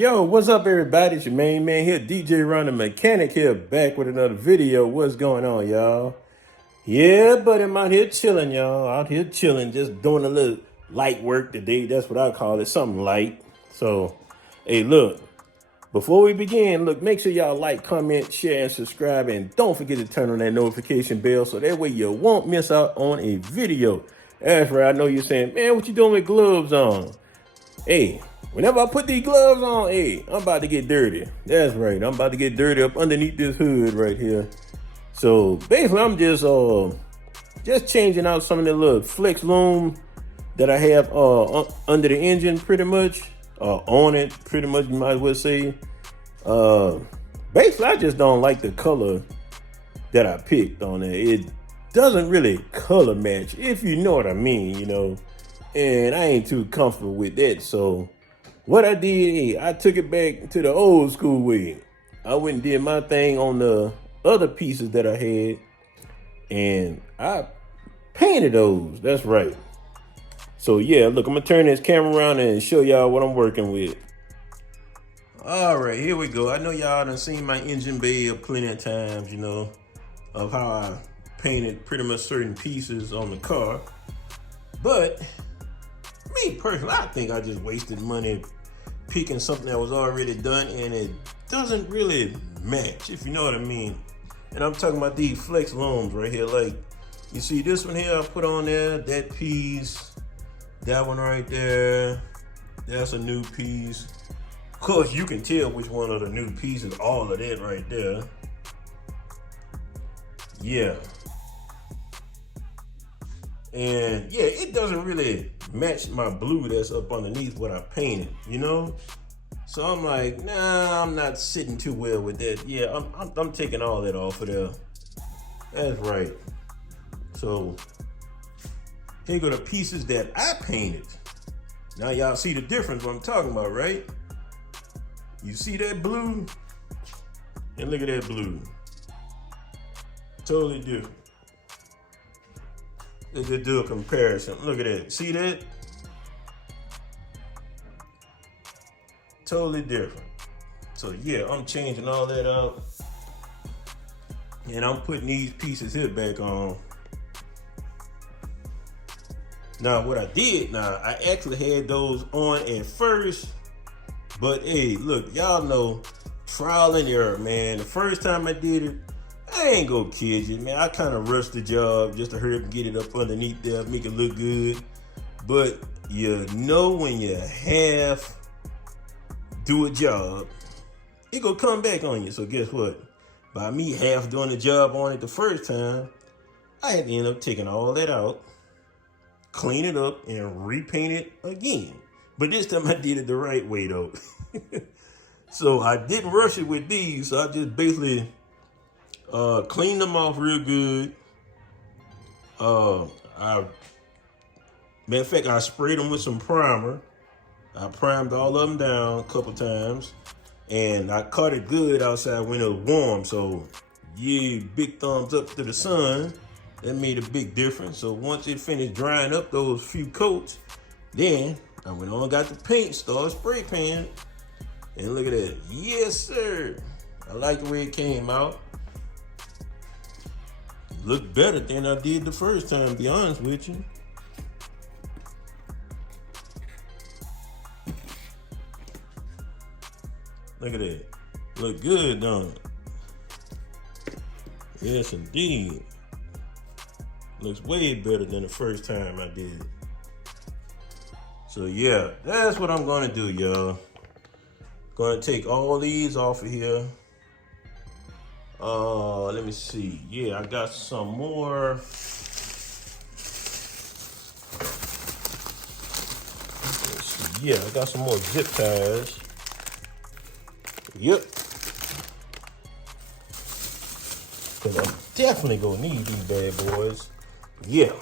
Yo, what's up, everybody? It's your main man here, DJ Ron the Mechanic here, back with another video. What's going on, y'all? Yeah, but I'm out here chilling, y'all. Out here chilling, just doing a little light work today. That's what I call it, something light. So, hey, look, before we begin, look, make sure y'all like, comment, share, and subscribe. And don't forget to turn on that notification bell so that way you won't miss out on a video. That's right, I know you're saying, man, what you doing with gloves on? Hey, whenever I put these gloves on, hey, I'm about to get dirty. That's right, I'm about to get dirty up underneath this hood right here. So basically, I'm just changing out some of the little flex loom that I have under the engine, pretty much, on it, pretty much, you might as well say. Basically, I just don't like the color that I picked on it. It doesn't really color match, if you know what I mean, you know. And I ain't too comfortable with that. So what I did, I took it back to the old school way. I went and did my thing on the other pieces that I had, and I painted those. That's right. So yeah, look, I'm gonna turn this camera around and show y'all what I'm working with. All right, here we go. I know y'all done seen my engine bay plenty of times, you know, of how I painted pretty much certain pieces on the car. But me personally, I think I just wasted money picking something that was already done and it doesn't really match, if you know what I mean. And I'm talking about these flex looms right here. Like, you see this one here I put on there, that piece, that one right there, that's a new piece. Of course, you can tell which one of the new pieces, all of that right there. Yeah. And yeah, it doesn't really match my blue that's up underneath what I painted, you know? So I'm like, nah, I'm not sitting too well with that. Yeah, I'm taking all that off of there. That's right. So here go the pieces that I painted. Now y'all see the difference what I'm talking about, right? You see that blue? And look at that blue. Totally different. Let's just do a comparison. Look at that. See that? Totally different. So yeah, I'm changing all that out. And I'm putting these pieces here back on. Now what I did, I actually had those on at first. But hey, look, y'all know, trial and error, man. The first time I did it, I ain't gonna kid you, man. I kind of rushed the job just to hurry up and get it up underneath there, make it look good. But you know when you half do a job, it gonna come back on you. So guess what? By me half doing the job on it the first time, I had to end up taking all that out, clean it up, and repaint it again. But this time I did it the right way though. So I didn't rush it with these. So I just basically cleaned them off real good. Matter of fact, I sprayed them with some primer. I primed all of them down a couple times, and I caught it good outside when it was warm. So yeah, big thumbs up to the sun. That made a big difference. So once it finished drying up those few coats, then I went on and got the paint, started spray painting. And look at that. Yes, sir. I like the way it came out. Looked better than I did the first time, to be honest with you. Look at that. Look good, don't it? Yes, indeed. Looks way better than the first time I did it. So yeah, that's what I'm gonna do, y'all. Gonna take all these off of here. Let me see. Yeah, I got some more. Let's see. Yeah, I got some more zip ties. Yep. Cause I'm definitely gonna need these bad boys. Yeah.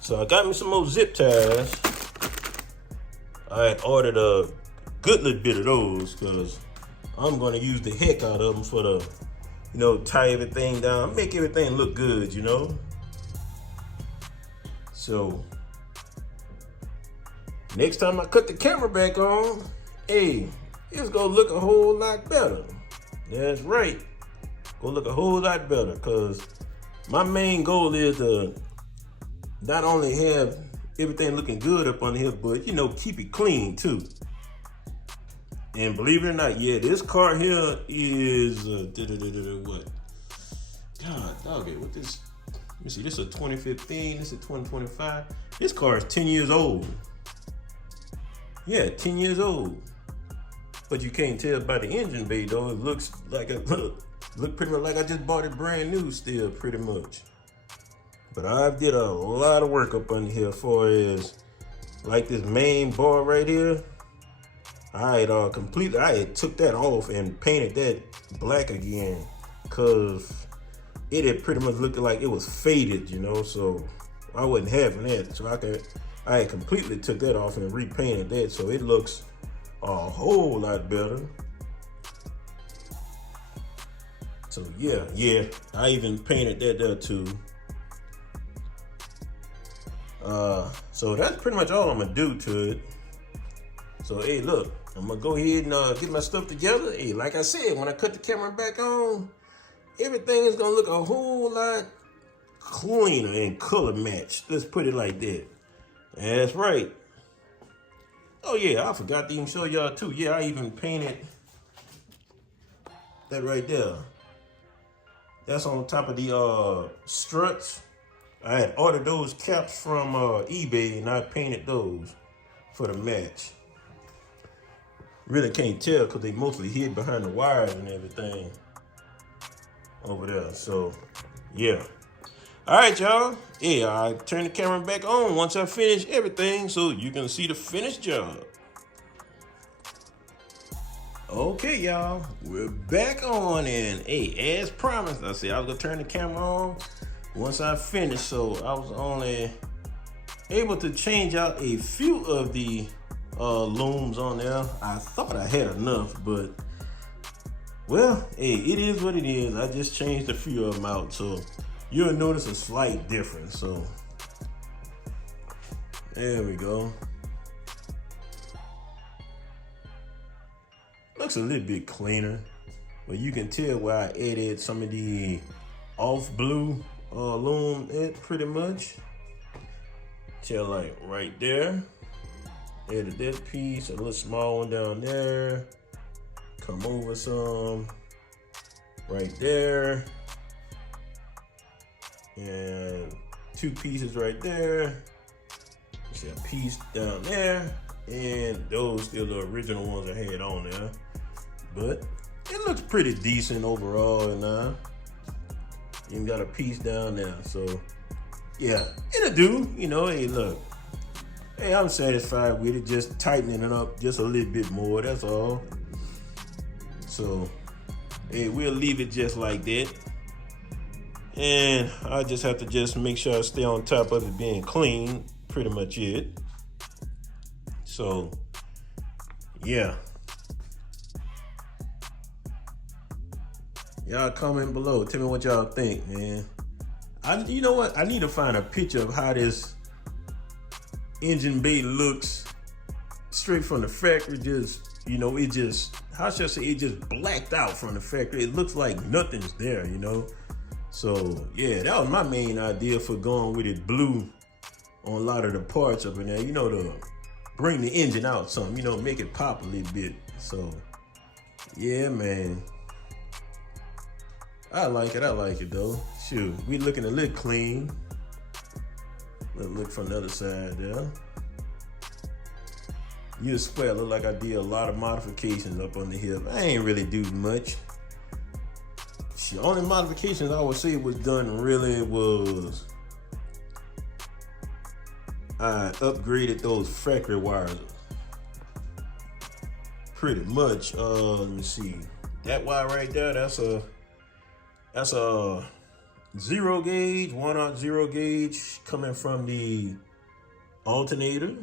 So I got me some more zip ties. I ordered a good little bit of those because I'm gonna use the heck out of them for the, you know, tie everything down, make everything look good, you know. So next time I cut the camera back on, hey, it's gonna look a whole lot better. That's right. Gonna look a whole lot better, because my main goal is to not only have everything looking good up on here, but keep it clean too. And believe it or not, yeah, this car here is what? God, dog it. What this? Let me see. This is a 2015. This is 2025. This car is 10 years old. Yeah, 10 years old. But you can't tell by the engine bay though. It looks like look pretty much like I just bought it brand new still, pretty much. But I did a lot of work up under here, as far as like this main bar right here. I had took that off and painted that black again, cause it had pretty much looked like it was faded, so I wasn't having that. So I had completely took that off and repainted that, so it looks a whole lot better. So yeah, I even painted that there too. So that's pretty much all I'm gonna do to it. So hey, look, I'm gonna go ahead and get my stuff together. Hey, like I said, when I cut the camera back on, everything is gonna look a whole lot cleaner and color matched. Let's put it like that. That's right. Oh yeah, I forgot to even show y'all too. Yeah, I even painted that right there. That's on top of the struts. I had ordered those caps from eBay, and I painted those for the match. Really can't tell because they mostly hid behind the wires and everything over there. So yeah. All right, y'all. Yeah, I turn the camera back on once I finish everything so you can see the finished job. Okay, y'all, we're back on, and hey, as promised, I said I was gonna turn the camera on once I finished, so I was only able to change out a few of the looms on there. I thought I had enough, but well, hey, it is what it is. I just changed a few of them out, so you'll notice a slight difference. So there we go. Looks a little bit cleaner, but you can tell where I added some of the off blue loom pretty much. Tell like right there. Added that piece, a little small one down there. Come over some right there. And two pieces right there. See a piece down there. And those still the original ones I had on there. But it looks pretty decent overall, and even got a piece down there. So yeah, it'll do. Hey, look. Hey, I'm satisfied with it. Just tightening it up just a little bit more. That's all. So hey, we'll leave it just like that. And I just have to just make sure I stay on top of it being clean. Pretty much it. So yeah. Y'all comment below. Tell me what y'all think, man. You know what? I need to find a picture of how this engine bay looks straight from the factory. How should I say, it just blacked out from the factory. It looks like nothing's there, So yeah, that was my main idea for going with it blue on a lot of the parts up in there, to bring the engine out some, make it pop a little bit. So yeah, man. I like it though. Shoot, we looking a little clean. Let's look from the other side there. You swear, look like I did a lot of modifications up on the hip. I ain't really do much. The only modifications I would say was done really was I upgraded those factory wires. Pretty much. Let me see. That wire right there, that's a 0 gauge, 1/0 0 gauge coming from the alternator.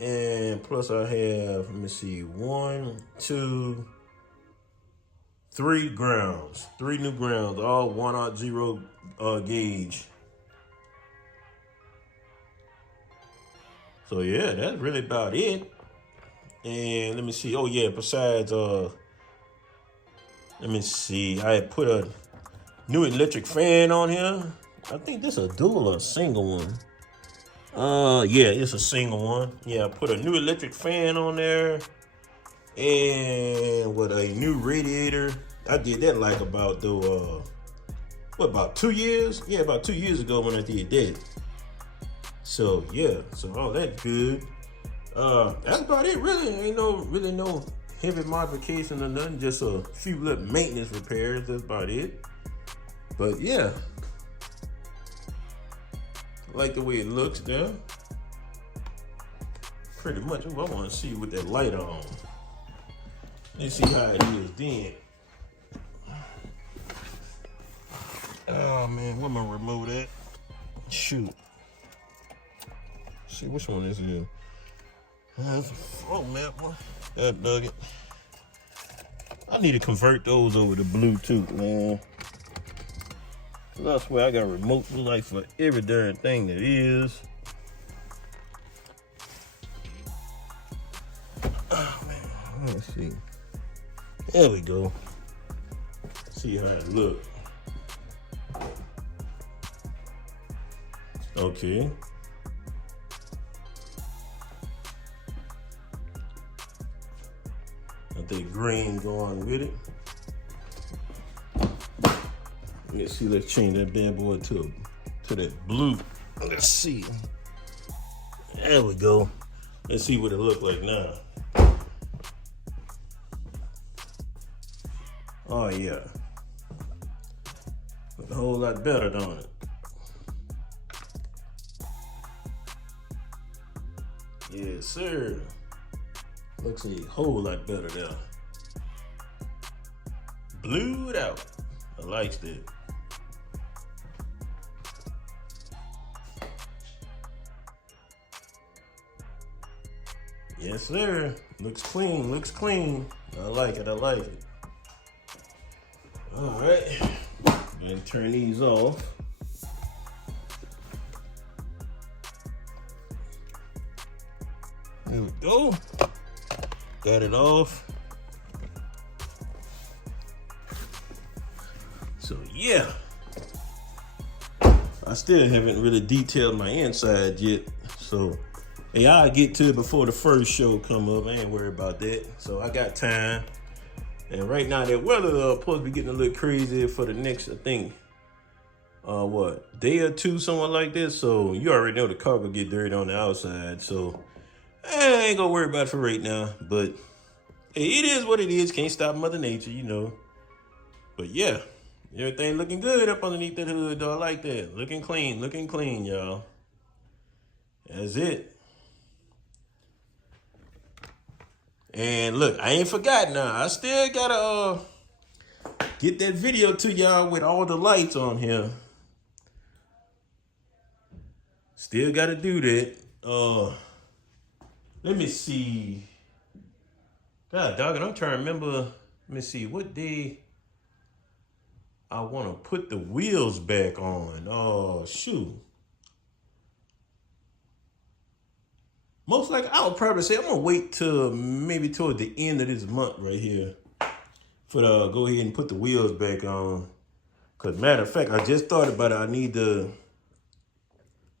And plus I have, let me see, 1, 2, 3 grounds, 3 new grounds, all 1/0 0 gauge. So yeah, that's really about it. And let me see. Oh yeah, besides let me see. I put a new electric fan on here. I think this is a dual or a single one. Yeah, it's a single one. Yeah, I put a new electric fan on there. And with a new radiator. I did that like about about 2 years? Yeah, about 2 years ago when I did that. So yeah, so all that's good. That's about it really. Ain't really no heavy modification or nothing, just a few little maintenance repairs, that's about it. But yeah, I like the way it looks there. Pretty much. I want to see with that light on. Let's see how it is then. Oh man, where my remote at? Shoot. See which one this is. That's a flow map one. That nugget. I need to convert those over to Bluetooth, man. I swear I got remote like for every darn thing that is. Oh man, let's see. There we go. See how it look. Okay. I think green going with it. Let's see, let's change that bad boy to that blue. Let's see. There we go. Let's see what it look like now. Oh yeah. Look a whole lot better, don't it? Yes, sir. Looks a whole lot better there. Blued out. I like that. Yes, sir. Looks clean, looks clean. I like it, I like it. All right. Go ahead and turn these off. There we go. Got it off. So yeah. I still haven't really detailed my inside yet. So hey, I'll get to it before the first show come up. I ain't worried about that. So I got time. And right now that weather supposed to be getting a little crazy for the next, I think, day or two, somewhere like this. So you already know the car will get dirty on the outside. So I ain't gonna worry about it for right now. But hey, it is what it is. Can't stop Mother Nature, you know. But yeah, everything looking good up underneath that hood, though. I like that. Looking clean, y'all. That's it. And look, I ain't forgot now. I still gotta get that video to y'all with all the lights on here. Still gotta do that. Let me see. God dog it, I'm trying to remember. Let me see what day I want to put the wheels back on. Oh shoot. Most likely, I would probably say I'm gonna wait till maybe toward the end of this month right here for go ahead and put the wheels back on. Cause matter of fact, I just thought about it. I need to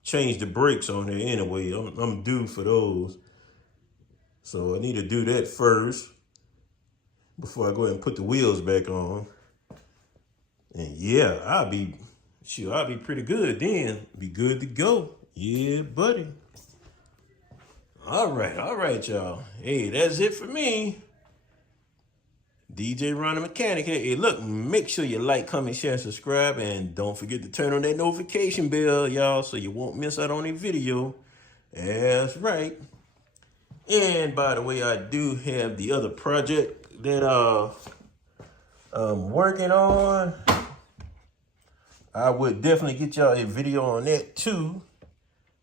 change the brakes on there anyway. I'm due for those, so I need to do that first before I go ahead and put the wheels back on. And yeah, I'll be pretty good then. Be good to go. Yeah, buddy. All right, y'all. Hey, that's it for me. DJ Ron the Mechanic. Hey, look, make sure you like, comment, share, and subscribe. And don't forget to turn on that notification bell, y'all, so you won't miss out on a video. That's right. And by the way, I do have the other project that I'm working on. I would definitely get y'all a video on that too,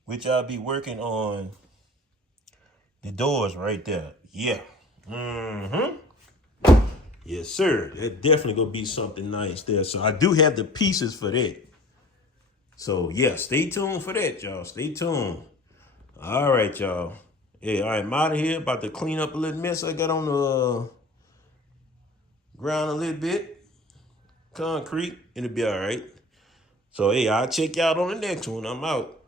which I'll be working on the doors right there. Yeah. Yes, sir. That definitely gonna be something nice there. So I do have the pieces for that. So yeah, stay tuned for that, y'all. Stay tuned. All right, y'all. Hey, all right, I'm out of here. About to clean up a little mess I got on the ground a little bit. Concrete. It'll be all right. So, hey, I'll check you out on the next one. I'm out.